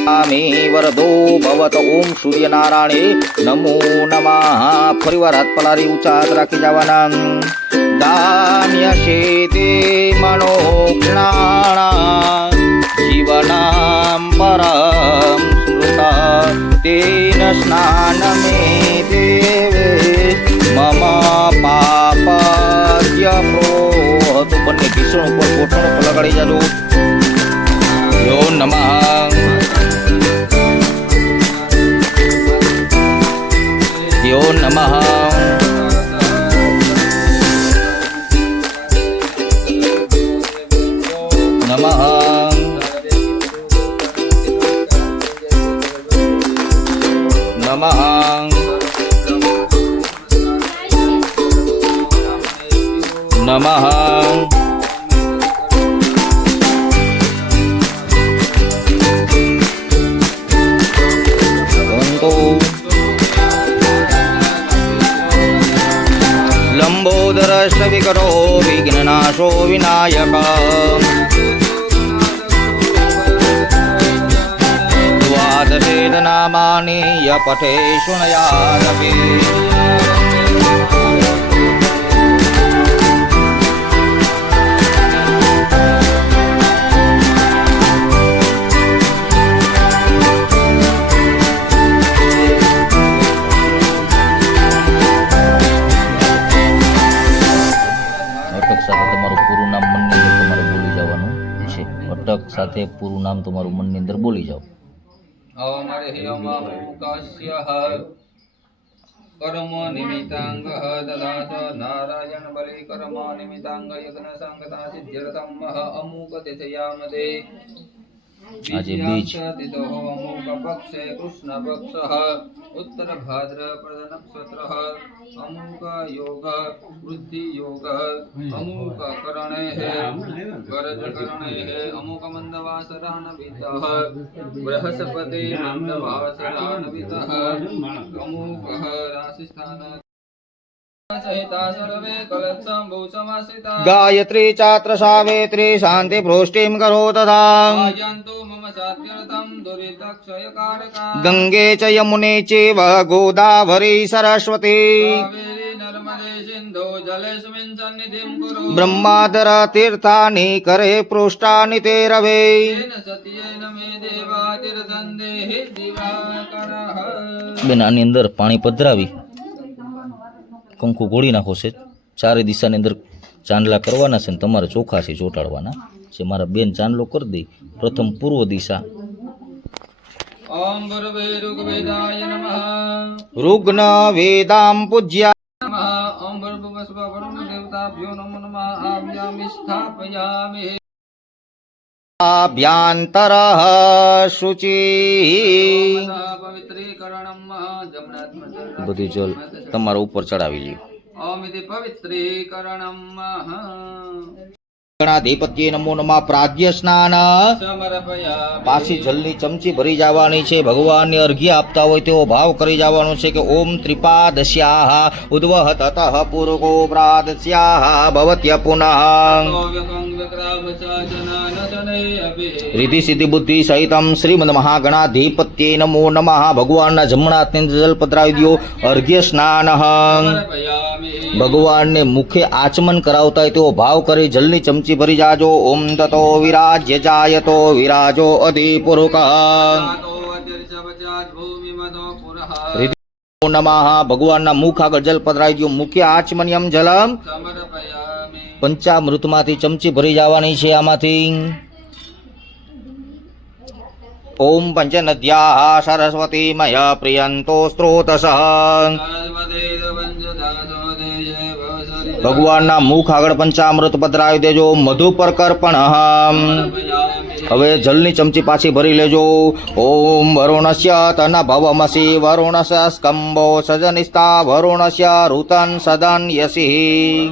મે વરદો ભવત ઓમ સૂર્યનારાયણે નમો નમઃ ફરીવાર હાથ પલારી ઉચાત રાખી જવાના દામ્યશે શેતે મનોક્ષણાણા જીવનામ પરમ સ્મૃતા તેન સ્નાનમે દેવે મમ પાપદ્ય પ્રોહતુ બંને ભીષણ ઉપર કોઠણ લગાડી જાજો યો નમઃ યો શૃણયાદપી અટક સાથે તમારું પૂરું નામ મનની અંદર તમારે બોલી જવાનું છે. અટક સાથે પૂરું નામ તમારું મનની અંદર બોલી જાઓ. અમર્હ્યમહુકસ્ય કર્મ નિમિત્તાંગ દદાત નારાયણ બલિ કર્મ નિમિત્તાંગ યજ્ઞ આજે બીજ. કૃષ્ણ પક્ષ ઉત્તર ભાદ્રપદ નક્ષત્ર અમુક યોગ વૃદ્ધિ યોગ અમુક કરણે ગરજ કરણે અમુક મંદવાસરાનવિત બૃહસ્પતિ મંદવાસરાનવિત અમુક રાશિસ્થાન સહિતા કાવેરી નર્મદે સિંધુ જલેસ્મિન સન્નિધિં કુરુ બ્રહ્માદર તીર્થાની કરે પૃષ્ટાની તે રવે તેન સત્યેન મે દેવા તીર્થં દેહિ દિવાકરઃ બેન આની અંદર પાણી પધરાવી કંકુ ગોળી નાખો છે ચારે દિશાની અંદર ચાંદલા કરવાના છે ને તમારે ચોખાથી ચોંટાડવાના. છે મારા બેન ચાંદલો કરી દઈ પ્રથમ પૂર્વ દિશા. રુગ્ન વેદામ પૂજ્યા. ઓમ ભર્ભુવસ્વ વરુણ દેવતાભ્યો નમો નમઃ. આવ્યામિ સ્થાપયામિ. અભ્યાંતર શુચિ બધું જલ તમારા ઉપર ચડાવી લ્યો. અમિત પવિત્રીકરણમ ગણાધિપત્ય નમો નમા. પ્રાજ્ય સ્નાન. પાછી જલની ચમચી ભરી જવાની છે. ભગવાનને અર્ઘ્ય આપતા હોય તેવો ભાવ કરી જવાનો છે કે ઓમ ત્રિપાદસ્યાહ ઉદ્વહ તતઃ પૂર્વો પ્રાદશ્યાહ ભવત્ય પુનઃ. રિધિ સિદ્ધિ બુદ્ધિ સહિતમ શ્રીમદ મહાગણાધિપત્ય નમો નમઃ. ભગવાનના જમણા હાથની જલ પધરાવી દો અર્ઘ્ય સ્નાન. ભગવાનને મુખે આચમન કરાવતા હોય તેવો ભાવ કરી જલની ચમચી ભરી જાજો. ઓમ તતો વિરાજ્ય જાયતો વિરાજો અધિપુરુક. નમો. ભગવાનના મુખ આગળ જલ પધરાવી દો મુખ્ય આચમન્યમ જલમ. પંચામૃતમાંથી ચમચી ભરી જવાની છે આમાંથી. ઓમ પંચનદ્યા સરસ્વતી મય પ્રિયંતો સ્ત્રોતસ. ભગવાનના મુખ આગળ પંચામૃત પધરાવી દેજો મધુ પરકર પણ અહમ. હવે જલની ચમચી પાછી ભરી લેજો. ઓમ વરુણસ્ય તન ભવમસી વરુણસ સ્કંભો સજનિસ્તા વરુણસ્ય ઋતન સદન યસી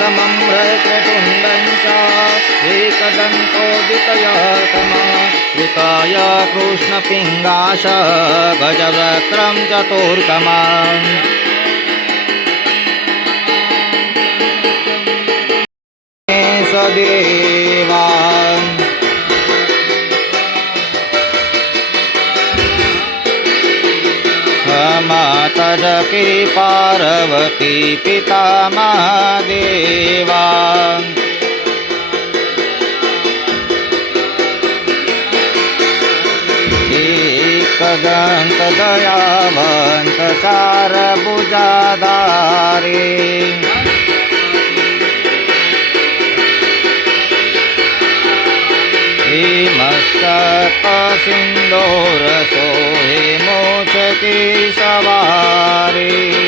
सममृतुण्डं च श्रिताय कृष्णपिङ्गाश गजवक्त्रं चतुर्कमाम् सदे જકી પાર્વતી પિતા મહાદેવા દંત દયાવંત ચાર બુજાદારી હિમસ્તસિંદોરસો હેમોચકી સવારી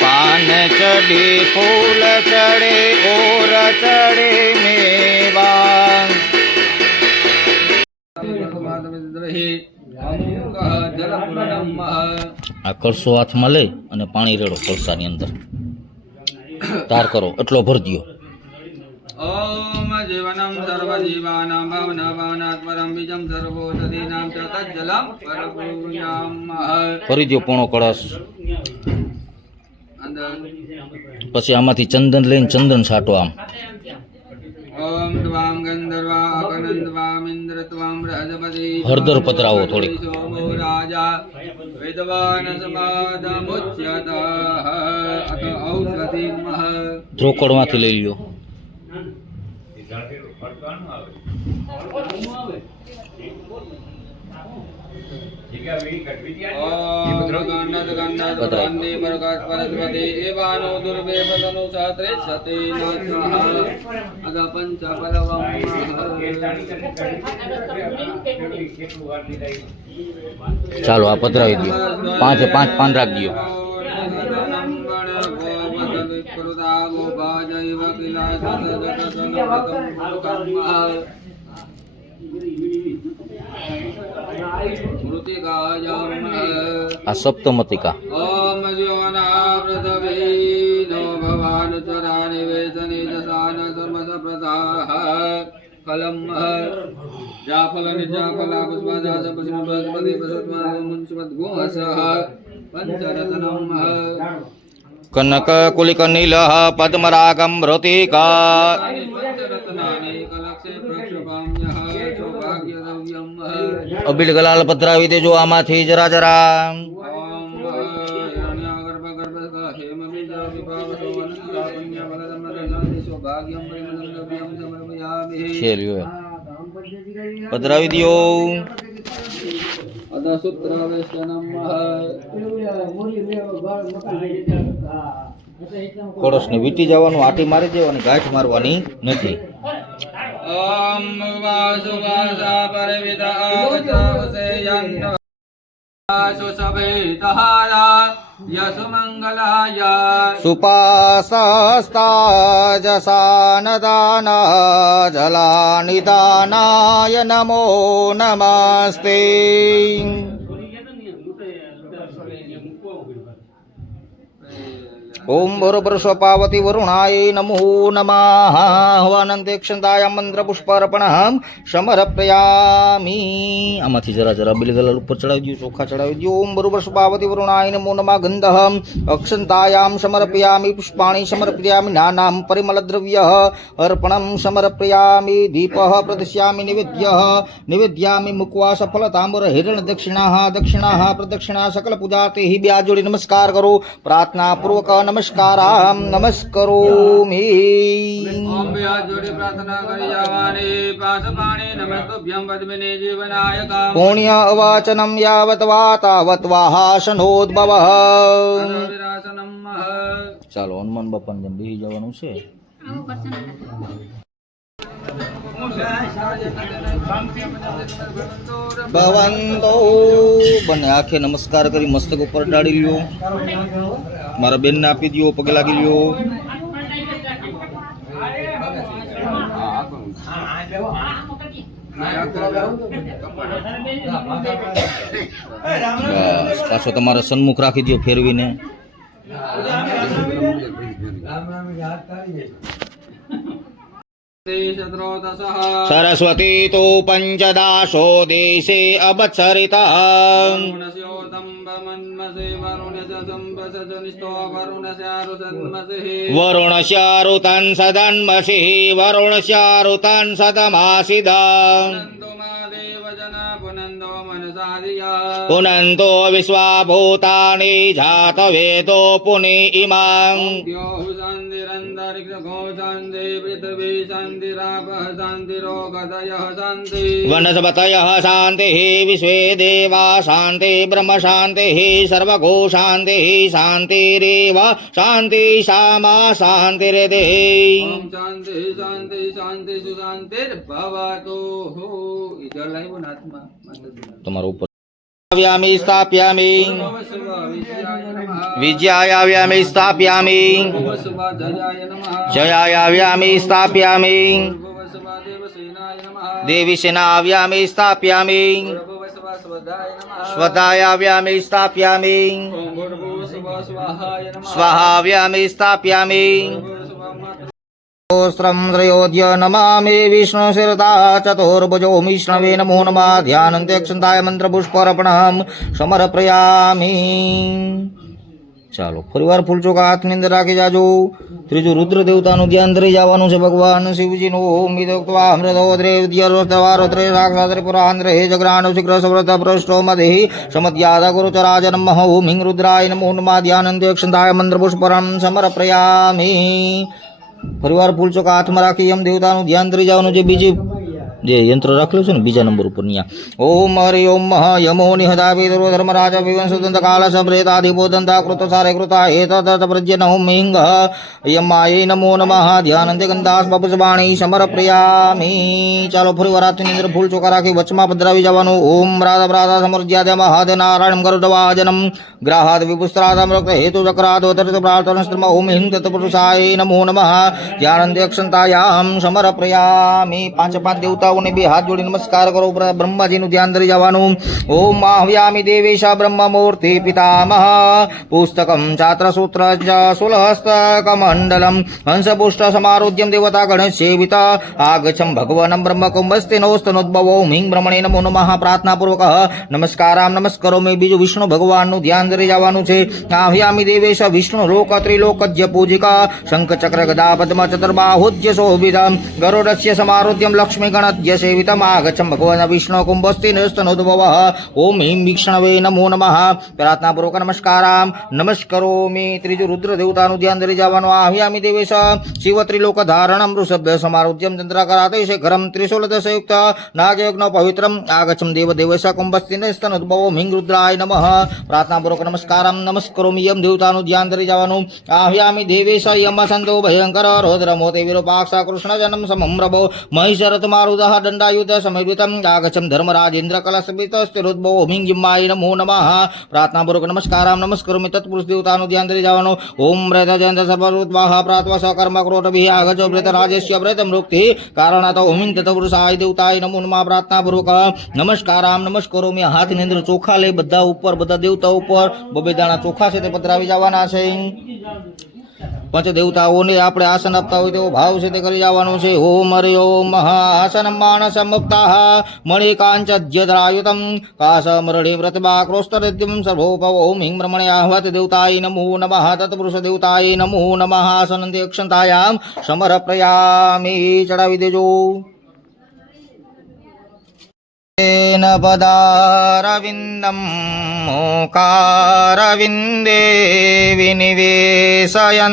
પાન ચડે, ફૂલ ચડે, ઓર ચડે મેવા આ કળશો હાથમાં લઈ અને પાણી રેડો કળશાની અંદર. તાર કરો, એટલો ભર ભરજ્યો जीवनं सर्वजीवानां भावना भावनात्परं बीजं सर्वोषधीनां च तज्जलं परपूर्णामः ભરી દો પોણો કળશ અંદર પછી આમાંથી ચંદન લઈને ચંદન છાંટો આમ ॐ त्वां गन्धर्वा अगनन्द्वामिन्द्र त्वां बृहस्पति હળદર પધરાવો થોડીક सोमो राजा विद्वान् समादमुच्यत अथ औषधिमः ધ્રોકડમાંથી લઈ લ્યો ॐ गन्धत गन्धत वन्दे मरुगस्पतिपति एवानो दुर्वेपतनु सहस्रे नः अध पञ्चपलवम् ચાલો આ પધરાવી દો પાંચે પાંચ પાન રાખજો મૃતિકાયામ આ સપ્તમતિકા ઓમ જ્યોના પૃથ્વી નો ભવાન ચરાણિ વેસનિ દશાન સર્વસ પ્રસાહ ફલમ જાફલ નિજાફલા પુષ્પાજાસ પુષ્પતિ કનક કુલિક નીલ પદ્મરાગમ અબીલ ગલાલ પધરાવી દેજો આમાંથી જરા જરા. પધરાવી દો કોળસને વીટી જવાનું, આટી મારી દેવાની, ગાંઠ મારવાની નથી. ॐ वासुवासा परविदावसेयन्न सुसभेतहारा यसुमङ्गलाय जलानिदानाय नमो नमस्ते નમસ્તે ઓમ બરોબર સ્વપાવતી વરુણાય નમો નમઃ હવાનંતે ક્ષંદાય મંત્ર પુષ્પાર્પણ સમર્પયામી આમાંથી જરા જરા બિલગલાલ ઉપર ચડાવી દો ચોખા ચડાવી દો ઓમ બરોબર સ્વપાવતી વરુણાય નમો નમઃ ગંધઃ અક્ષંતાયામ સમર્પયામી પુષ્પાણિ સમર્પયામિ નાનામ પરિમલદ્રવ્ય અર્પણમ સમર્પયામિ દીપઃ પ્રદશ્યામિ નિવેદ્ય નિવેદ્યામિ મુકવા સફલ તાંબુર હિરણ દક્ષિણા દક્ષિણા પ્રદક્ષિણા સકલ પૂજા તે હિ બે જોડી નમસ્કાર કરો પ્રાર્થના પૂર્વક નમસ્કારામ નમસ્કરોમિ ઓમ વ્યાસ જોડી પ્રાર્થના કરી જવાની પાસ પાણી નમસ્તુભ્યમ પુણ્ય અવાચનમ યાવત વાતાવત વાહાસનોદ્ભવ ચાલો હનુમાન બાપાને જેમ જવાનું છે. ભવંતો બંને આંખે નમસ્કાર કરી મસ્તક ઉપર ડાળી લ્યો. મારા બેનને આપી દ્યો, પગે લાગી લ્યો. પાછો તમારે સન્મુખ રાખી દ્યો ફેરવીને. શત્રોતસઃ સરસ્વતી તો પંચદાશો દેશે અબત્સરિતા વરુણસ્યોતંબમન્મસે વરુણસ્ય સંવસજ નિષ્ઠો વરુણસ્યારુષન્મસિः पुनन्तो विश्वाभूतानि जातवेदो पुनि इमाम् वनस्पतयः शान्तिः विश्वे देवा शान्ति ब्रह्मशान्तिः सर्वगो शान्तिः शान्तिरेव शान्ति सामा शान्तिर्देः शान्ति शान्ति शान्ति सुशान्तिर्भवतु इदलैव તમારો ઉપર. આવ્યામિ, સ્થાપ્યામિ. વિજયાય આવ્યામિ સ્થાપ્યામિ. જયાય આવ્યામિ સ્થાપ્યામિ. દેવી સેના આવ્યામિ, સ્થાપ્યામિ. નમઃ સ્વાહા સ્થાપ્યામિ. ત્રયોદ્ય નમામિ વિષ્ણુ શિરતા ચતુર્ભુજો વિષ્ણવે નમો નમઃ ધ્યાનંત્યક્ષંતાય મંત્રપુષ્પર્પણમ સમર્પયામિ ચાલો ફરીવાર ફૂલચોકા હાથની અંદર રાખી જાજો ત્રીજું રુદ્ર દેવતાનું ધ્યાન ધરી જવાનું છે ભગવાન શિવજીનું ઓમ વિદોક્ત્વા અમૃતોદ્રે વિદ્યરોસ્તવારોત્રે સાક્ષાત્રે પુરાંદ્રે હે જગ્રાણ શિખર સવ્રત પૃષ્ઠો મદેહી સમદ્યાદ ગુરુચરાજ નમઃ ઓમ રુદ્રાય નમો નમઃ મંત્ર પુષ્પરમ સમર્પયામિ ફરીવાર ફૂલચોકા હાથમાં રાખી એમ દેવતાનું ધ્યાન ધરી જવાનું છે બીજી જે યંત્ર રાખેલું છે ને બીજા નંબર ઉપર ત્યાં ઓમ હરિ ઓમ મહ યમો નિહદા વિદુરો ધર્મરાજ વિવંશ દંત કાળ સપ્રેતા દિપો દંતા કૃત સારે કૃતા હેત તત પ્રજ્યન હોમ મિંગ. યમાય નમો નમઃ. ધ્યાનંતે ગંદાસ બપુસવાણી સમર્પ્રયામિ ચાલો ફરીવાર હાથની અંદર ફૂલચોકા રાખી વચમાં પધરાવી જવાનું. ઓમ રાધા રાધા સમર્જ્યાદ મહાદ નારાયણ ગરુડવાજનમ. ગ્રાહાદ વિપુસ્ત્રાદમૃત હેતુ ચક્રાદ વતરત પ્રાર્થનસ્ત્રમ ઓમ હિંગ તત્પુરુષાય નમો નમઃ. ધ્યાનંદ્યક્ષંતાયામ સમર્પયામિ. પાંચ પાંચ દેવતાઓને બે હાથ જોડી નમસ્કાર કરો. બ્ર- બ્રહ્માજીનું ધ્યાન ધરી જવાનું. ઓમ આહ્યામિ દેવેશ બ્રહ્મમૂર્તિ પિતામહ. પુસ્તકમ છાત્રસૂત્ર ચ સુલહસ્તકમંડલમ. હંસપુષ્ટ સમારોધ્યમ દેવતા ગણેશેવિત બ્રહ્મ કુંભસ્તે બ્રહ્મકુંભસ્તિનોસ્તનોદ્ભવો હિંગ બ્રહ્મણે નમો નમઃ. પ્રાર્થનાપૂર્વક. નમસ્કારામ નમસ્કરો મેં બીજું વિષ્ણુ ભગવાનનું ધ્યાન ધરી જવાનું છે. આહ્યામિ દેવેશ, વિષ્ણુ લોક, ત્રિલોકજ્ય પૂજિકા. શંખ ચક્ર ગદા પદ્મ ચતુર્બાહુજ્ય શોભિત. ગરુડસ્ય સમારોધ્યમ લક્ષ્મી ગણજ્ય સેવિતમ આગચ્છમ ભગવાન વિષ્ણુ કુંભસ્તિ નિસ્તનોદ્ભવ ઓમ હિમ વિષ્ણવે નમો નમઃ પ્રાર્થનાપૂર્વક નમસ્કારામ નમસ્કરોમિ ત્રીજું રુદ્ર દેવતાનું ધ્યાન ધરી જવાનું આહ્યામિ દેવેશ શિવ ત્રિલોક ધારણમ ઋષભ્ય સમારોગ્યમ ચંદ્રકરાતે શેખરમ ત્રિશૂલ દશયુક્ત નાગયજ્ઞ પવિત્રમ આગચ્છમ દેવ દેવેશ કુંભસ્તિ નિસ્તનોદ્ભવો હિંગ રુદ્રાય નમઃ પ્રાર્થનાપૂર્વક નમસ્કારામ નમસ્કરોમિ યમ દેવતાનું ધ્યાન ધરી જવાનું આહ્યામિ દેવેશ યમ સંતો ભયંકર રૌદ્ર મોતે વિરૂપાક્ષ કૃષ્ણ જન્મ સમમ પ્રભો મહિષરથ મારુદઃ દંડાયુધ સમયવિતમ આગચ્છમ ધર્મરાજેન્દ્ર કલશપિતસ્તિરુદ્ભવો હિંગ જિમ્માય નમો નમઃ પ્રાર્થનાપૂર્વક નમસ્કારામ નમસ્કરોમિ તત્પુરુષ દેવતાનું ધ્યાન ધરી જવાનું ઓમ વ્રત જયંત સર્વરૂત્વાહ પ્રાત્વ સકર્મ ક્રોટભિ આગજો વ્રત રાજસ્ય વ્રત મૃક્તિ કારણત ઓમિંગ તત્પુરુષાય દેવતાય નમો નમઃ પ્રાર્થનાપૂર્વક નમસ્કારામ નમસ્કરોમિ હાથની અંદર ચોખા લઈ બધા ઉપર બધા દેવતા ઉપર બબે દાણા ચોખા છે તે પધરાવી જવાના છે પંચ દેવતાઓને આપણે આસન આપતા હોય તેવો ભાવ છે કરી જવાનું છે. ઓમ હરિ ઓમ આસન માનસ મુક્તા મણિકાંચજ્યધરાયુતમ કાશમરણી વ્રતબા ક્રોસ્તરદ્યમ સર્વોપવ ઓમ હિંગ બ્રહ્મણે આહ્વત દેવતાય નમો નમઃ તત્પુરુષ દેવતાય નમો નમઃ આસન દેક્ષંતાયામ સમર પ્રયામી ચડાવી દેજો. तेन पदारविन्दं मोकारविन्दे विनिवेशयन्ता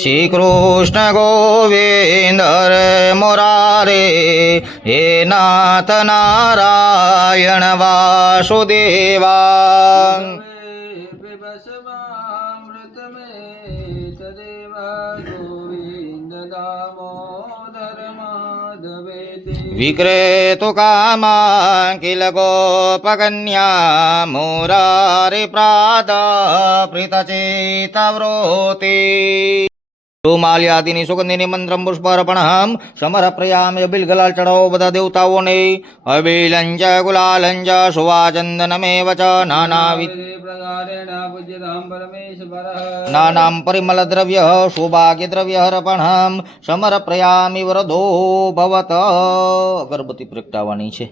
श्रीकृष्ण मुरारे हे नाथ नारायण वासुदेवा विक्रेतु कामान् किल गोपकन्या मुरारिप्रादा સોમાલ્યાદિની સુગંધિની મંત્રમ પુષ્પાર્પણહમ સમર પ્રયામે બિલગલાલ ચડાવો બધા દેવતાઓને. અભિલંજ ગુલાલંજ સુવાચંદનમેવ ચ નાનામ પરિમલ દ્રવ્ય સૌભાગ્ય દ્રવ્ય હરપણહમ સમર પ્રયામિ વરદો ભવત. અગરબત્તી પ્રગટાવવાની છે.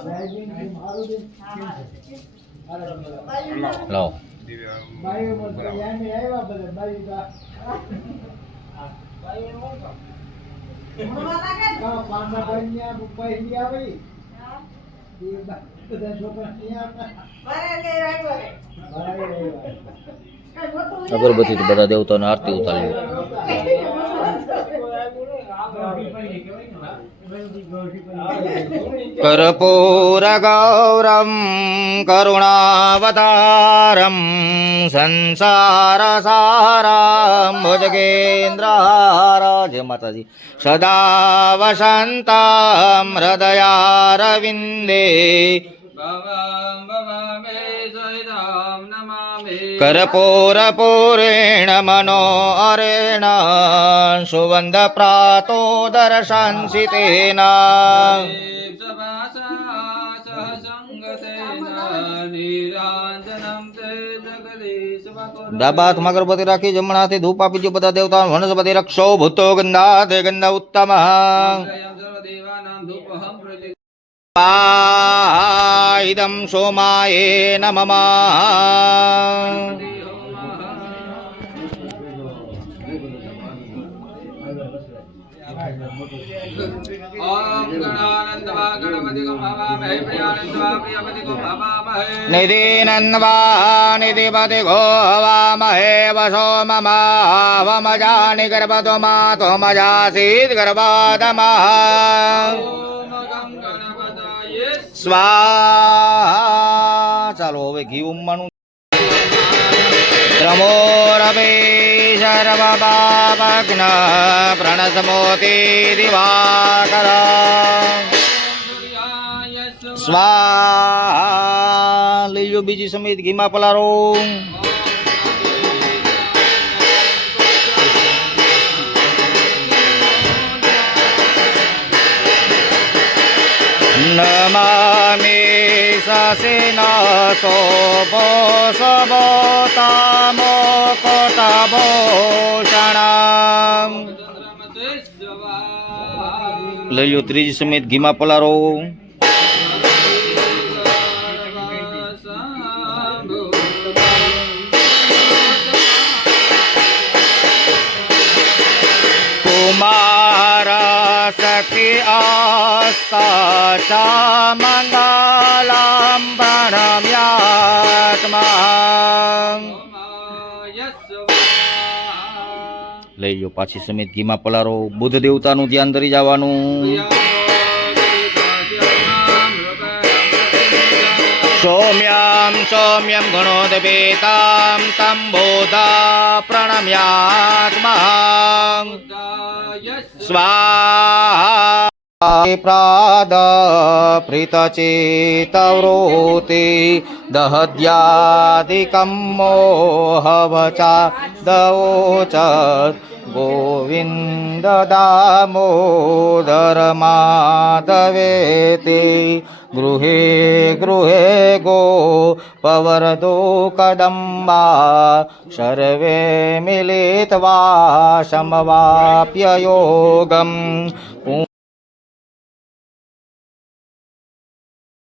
Thank you. લાવો અગરબત્તી બધા દેવતાને આરતી ઉતારી કર્પૂર ગૌરમ કરુણાવતારમ સંસાર સારામ ભુજગેન્દ્રહાર જય માતાજી सह सङ्गतेन निराञ्जनं ते जगदीशवकुर ડાબા હાથમાં અગરબત્તી રાખી જમણા હાથે ધૂપ આપી જો બધા દેવતા વનસ્પતિ રક્ષો ભૂતો ગંધા તે ગંધ ઉત્તમ त्रयं सर्वदेवानां धूपहं प्रति ઇદમ સોમાયે નમઃ હવમજાનિ ગર્ભતો માતો મજાસીદ ગર્ભાદમઃ ॐ ગં ગણપતયે સ્વાહા ચાલો હવે ઘી ઉમવાનું પ્રણસમોતિ દિવાકર સૂર્યાય સ્વાહા. લઈ લો બીજી સમિત, ઘીમા પલારો. નમામિ સસેન સોપો સબો તામો કોટભૂષણમ ચંદ્રમસે સ્વાહા લઈ ત્રીજી સમિત, ઘીમા પલારો. પ્રણમ્યાત્મા લઈ લો પાછી સમિત ઘીમાં પલારો. બુદ્ધ દેવતાનું ધ્યાન ધરી જવાનું. સૌમ્યમ સૌમ્યમ ગુણોદપેતામ તમ બોધા પ્રણમ્યાત્મા સ્વાહા દહદ્યાદિકમ મોહવચા દવોચ ગોવિંદ દામોદર માધવેતિ ગૃહે ગૃહે ગો પવરદો કદંબા સર્વે મિલિત્વા સમવાપ્ય યોગમ